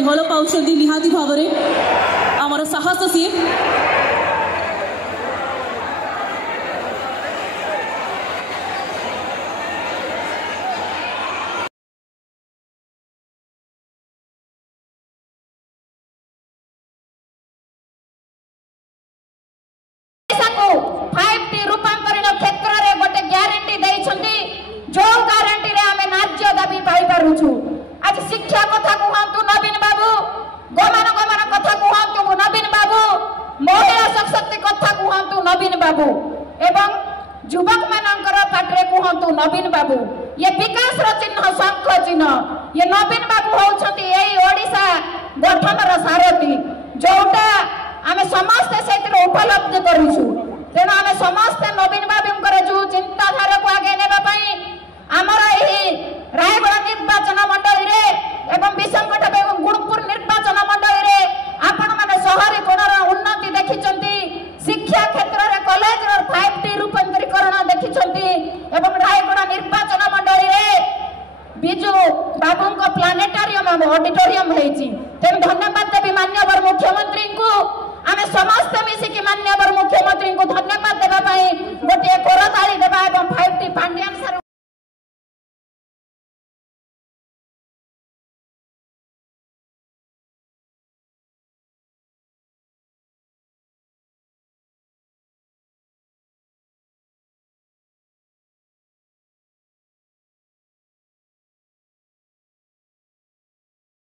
भल पाँच निहाती भाव आमर साहस सी रूपांतरण क्षेत्र में गोटे ग्यारंटी देइछंती जो ग्यारंटी रे आमे नाज्य दाबी पाई पारुछु। आज शिक्षा कथा कहतु नवीन बाबू, गमन कथा कहतु नवीन बाबू, महिला सशक्ति कथा कहतु नवीन बाबू एवं युवक मानकर पाटरे कहतु नवीन बाबू। ये विकास रो चिन्ह शंख चिन्ह ये नवीन बाबू होउछंती एई ओडिसा गठन रो सारथी जोटा आमे समस्त सेतिर उपलब्ध करूछु। तेणु आमे समस्त नवीन बाबूंकर जो चिंताधारा को आगे नेबा पई आमर एही रायगढ़ निर्वाचन मंडली रे एवं विसंगठन एवं गुणपुर निर्वाचन मंडली रे आपण माने शहरी कोणर उन्नति देखिचंती, शिक्षा क्षेत्र रे कॉलेज रो 5T रूपांतरीकरण देखिचंती एवं रायगढ़ निर्वाचन मंडली रे बिजू बाबूंको प्लानेटोरियम ऑडिटोरियम हेची। तेणु धन्यवाद देवी माननीय मुख्यमंत्री को आमे समस्त मिसिकी माननीय मुख्यमंत्री को धन्यवाद देबा पई गोटे कोरताली देबा एवं 5T पांड्यान सर